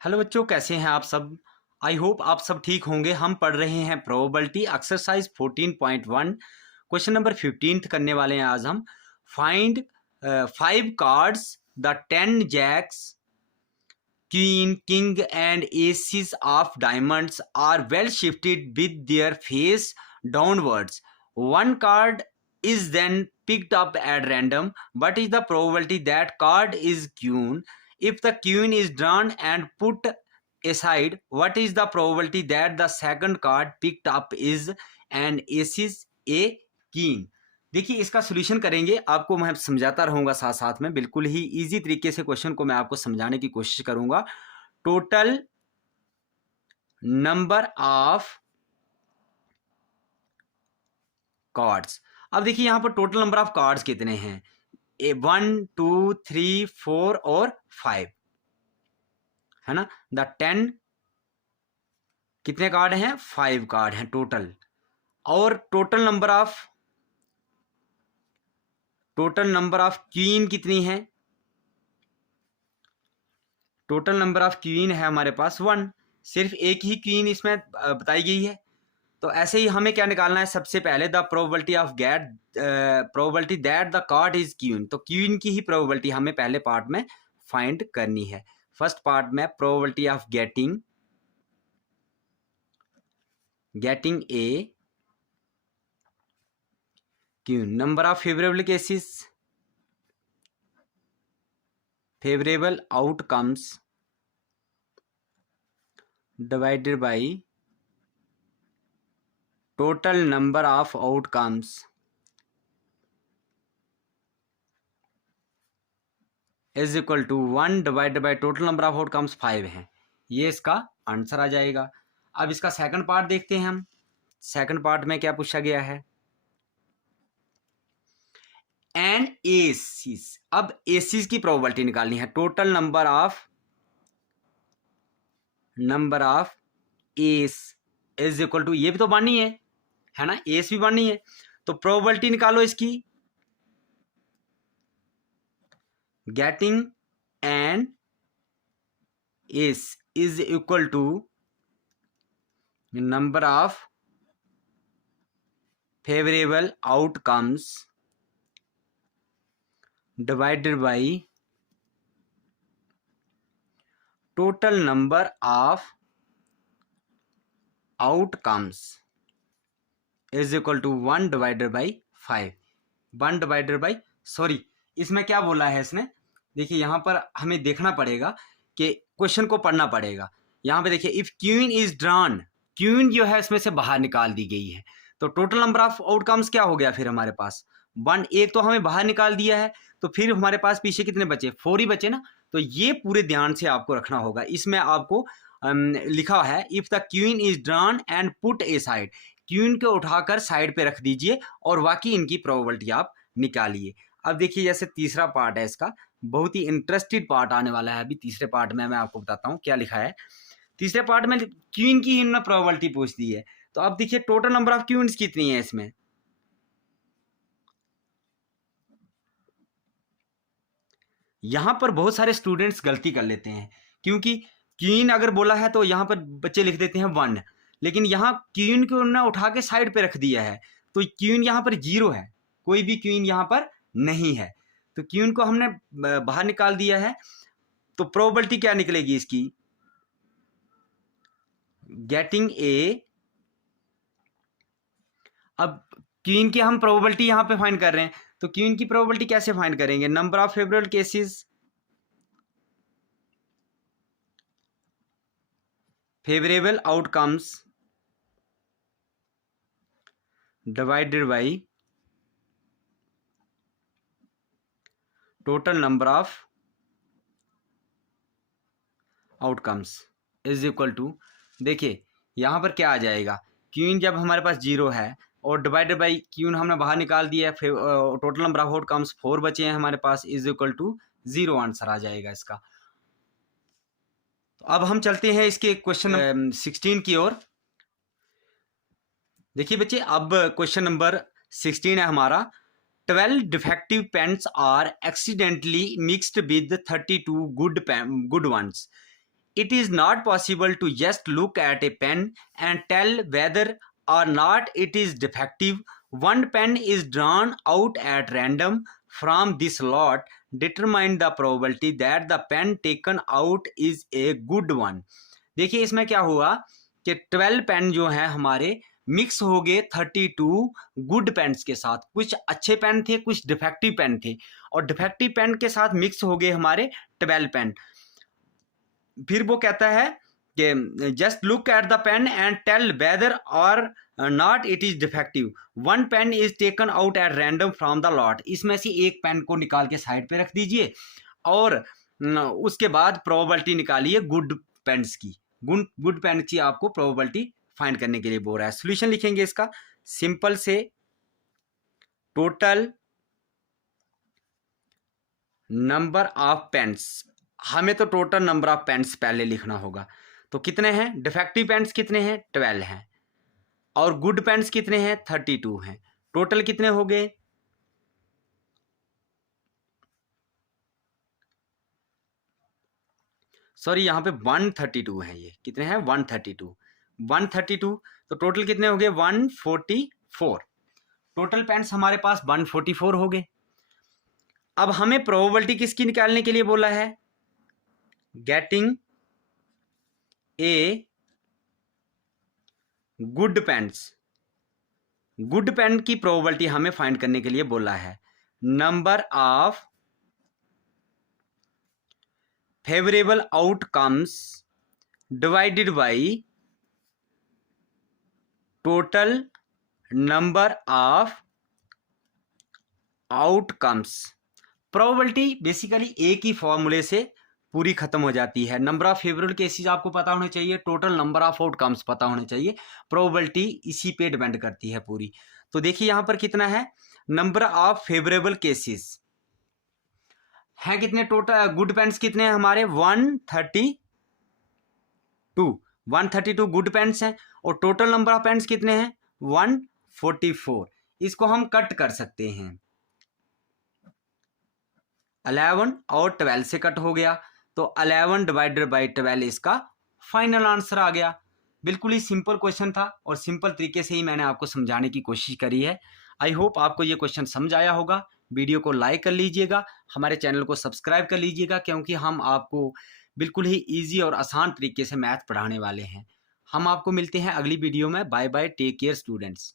Hello बच्चों, कैसे हैं आप सब। आई होप आप सब ठीक होंगे। हम पढ़ रहे हैं प्रोबेबिलिटी एक्सरसाइज 14.1 क्वेश्चन नंबर 15 करने वाले हैं आज हम। Find 5 cards the 10 jacks queen king and aces of diamonds are well shifted with their face downwards. One card is then picked up at random. What is the probability that card is queen? If the queen is drawn and put aside, what is the probability that the second card picked up is an ace a king? देखिए, इसका solution करेंगे। आपको मैं समझाता रहूंगा साथ साथ में, बिल्कुल ही इजी तरीके से क्वेश्चन को मैं आपको समझाने की कोशिश करूंगा। Total number of cards. अब देखिए यहाँ पर टोटल नंबर ऑफ कार्ड्स कितने हैं, 1 2 3 4 और 5 है ना। द 10 कितने कार्ड हैं, 5 कार्ड हैं टोटल। और टोटल नंबर ऑफ क्वीन कितनी है, टोटल नंबर ऑफ क्वीन है हमारे पास 1। सिर्फ एक ही क्वीन इसमें बताई गई है। तो ऐसे ही हमें क्या निकालना है, सबसे पहले the probability that the card is queen. तो क्वीन की ही प्रोबेबिलिटी हमें पहले पार्ट में फाइंड करनी है। फर्स्ट पार्ट में probability of getting a queen, number of favourable cases, favourable outcomes divided by total number of outcomes is equal to 1 divided by total number of outcomes 5 हैं। ये इसका answer आ जाएगा। अब इसका सेकंड पार्ट देखते हैं हम। सेकंड पार्ट में क्या पूछा गया है, एन एसिस। अब एसिस की प्रोबेबिलिटी निकालनी है। Total number of ace is equal to, ये भी तो बानी है ना, एस भी बानी है। तो प्रोबेबिलिटी निकालो इसकी, getting an ace is equal to number of favourable outcomes divided by total number of outcomes is equal to 1 divided by 5। 1 divided by, sorry इसमें क्या बोला है इसने, देखिए यहाँ पर हमें देखना पड़ेगा कि क्वेश्चन को पढ़ना पड़ेगा। यहाँ पे देखिए, if queen is drawn, queen जो है इसमें से बाहर निकाल दी गई है। तो टोटल नंबर ऑफ आउटकम्स क्या हो गया फिर हमारे पास 1। एक तो हमें बाहर निकाल दिया है, तो फिर हमारे पास पीछे कितने बचे, 4 ही बचे ना। तो ये पूरे ध्यान से आपको रखना होगा। इसमें आपको लिखा है if the queen is drawn and put A side, queen को उठाकर साइड पे रख दीजिए और बाकी इनकी प्रोबेबिलिटी आप निकालिए। अब देखिए, जैसे तीसरा पार्ट है इसका, बहुत ही इंटरेस्टेड पार्ट आने वाला है। अभी तीसरे पार्ट में मैं आपको बताता हूँ क्या लिखा है। तीसरे पार्ट में क्वीन की इन्होंने प्रोबेबिलिटी पूछ दी है। तो अब देखिए टोटल नंबर ऑफ क्वीन्स कितनी है इसमें, यहां पर बहुत सारे स्टूडेंट्स गलती कर लेते हैं, क्योंकि क्वीन अगर बोला है तो यहाँ पर बच्चे लिख देते हैं 1, लेकिन यहाँ क्वीन को उन्होंने उठा के साइड पे रख दिया है। तो क्वीन यहाँ पर 0 है, कोई भी क्वीन यहाँ पर नहीं है। तो क्वीन को हमने बाहर निकाल दिया है। तो प्रोबेबिलिटी क्या निकलेगी इसकी, गेटिंग ए। अब क्वीन की हम प्रोबेबिलिटी यहाँ पे फाइंड कर रहे हैं, तो क्वीन की प्रोबेबिलिटी कैसे फाइंड करेंगे, number of favourable cases, favourable outcomes divided by total number of outcomes is equal to, देखिए यहाँ पर क्या आ जाएगा, क्वीन जब हमारे पास 0 है और डिवाइडेड बाई क्वीन हमने बाहर निकाल दिया है, फिर टोटल नंबर ऑफ आउटकम्स 4 बचे हैं हमारे पास, इज इक्वल टू 0 आंसर आ जाएगा इसका। तो अब हम चलते हैं इसके क्वेश्चन 16 की ओर। देखिए बच्चे, अब क्वेश्चन नंबर 16 है हमारा। 12 defective pens are accidentally mixed with 32 good ones. it is not possible to just look at a pen and tell whether or not it is defective. One pen is drawn out at random from this lot. Determine the probability that the pen taken out is a good one. देखिए इसमें क्या हुआ कि 12 pen जो हैं हमारे mix हो गए 32 गुड पेन्स के साथ। कुछ अच्छे पेन थे, कुछ डिफेक्टिव पेन थे, और डिफेक्टिव पेन के साथ मिक्स हो गए हमारे 12 पेन। फिर वो कहता है कि just look at the pen and tell whether or not it is defective. One pen is taken out at random from the lot. इसमें से एक पेन को निकाल के साइड पे रख दीजिए और उसके बाद प्रोबेबिलिटी निकालिए गुड पेन्स की। गुड पेन की आपको प्रोबेबिलिटी फाइंड करने के लिए बोल रहा है। सोल्यूशन लिखेंगे इसका सिंपल से टोटल नंबर ऑफ पेन्स। हमें तो टोटल नंबर ऑफ पेन्स पहले लिखना होगा। तो कितने हैं? डिफेक्टिव पेन्स कितने हैं? 12 हैं, और गुड पेन्स कितने हैं? 32 हैं। टोटल कितने हो गए? सॉरी, यहाँ पे 132 है। ये कितने हैं? 132। तो टोटल कितने हो गए? 144। टोटल पेन्स हमारे पास 144 हो गए। अब हमें प्रोबेबिलिटी किसकी निकालने के लिए बोला है? Getting a good pens. Good pen की प्रोबेबिलिटी हमें फाइंड करने के लिए बोला है। Number of favourable outcomes divided by total number of outcomes. Probability basically एक ही फॉर्मूले से पूरी खत्म हो जाती है। नंबर ऑफ फेवरेबल केसेस आपको पता होने चाहिए, टोटल नंबर ऑफ आउटकम्स पता होने चाहिए। प्रोबेबिलिटी इसी पे डिपेंड करती है पूरी। तो देखिए यहाँ पर कितना है? नंबर ऑफ फेवरेबल केसेस हैं कितने? टोटल गुड पेन्स कितने हैं हमारे? 132 गुड पेन्स हैं, और टोटल नंबर ऑफ पेन्स कितने हैं? 144। इसको हम कट कर सकते हैं। 11 और 12 से कट हो गया, तो 11 डिवाइडेड बाई 12 इसका फाइनल आंसर आ गया। बिल्कुल ही सिंपल क्वेश्चन था, और सिंपल तरीके से ही मैंने आपको समझाने की कोशिश करी है। आई होप आपको ये क्वेश्चन समझ आया होगा। वीडियो को लाइक कर लीजिएगा, हमारे चैनल को सब्सक्राइब कर लीजिएगा, क्योंकि हम आपको बिल्कुल ही ईजी और आसान तरीके से मैथ पढ़ाने वाले हैं। हम आपको मिलते हैं अगली वीडियो में। Bye bye, take care students.